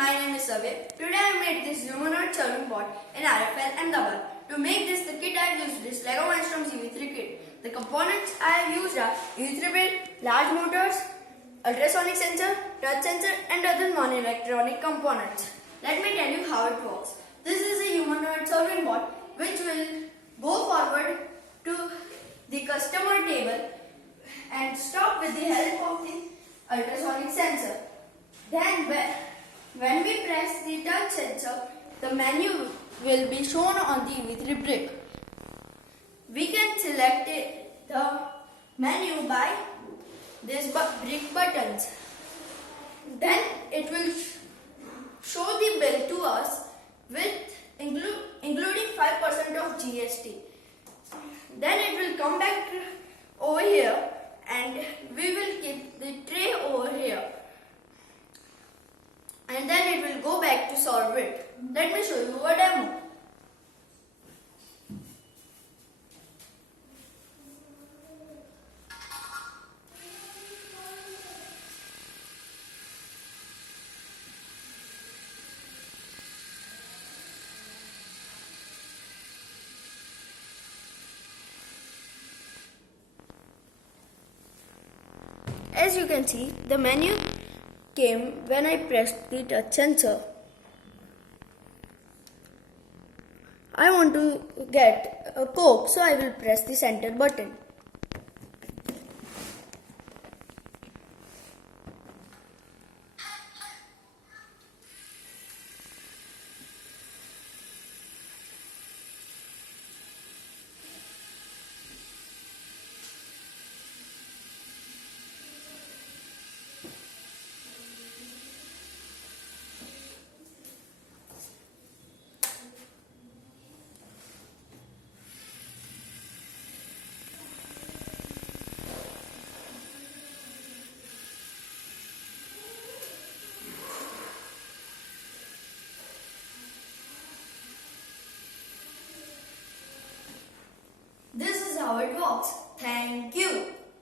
my name is Savya. Today I made this humanoid serving bot in RFL Ahmedabad. To make this, the kit I have used is RFL Mindstorm's EV3 kit. The components I have used are EV3 build, large motors, ultrasonic sensor, touch sensor and other non-electronic components. Let me tell you how it works. This is a humanoid serving bot which will go forward to the customer table and stop with the help of the ultrasonic sensor. Then when we press the touch sensor, the menu will be shown on the EV3 brick. We can select the menu by these brick buttons. Then it will show the bill to us with including 5% of GST. Then it will come back over here and we will keep the tray over here. And then it will go back to solve it. Let me show you a demo. As you can see, the menu came when I pressed the touch sensor. I want to get a Coke, so I will press the center button. This is how it works. Thank you.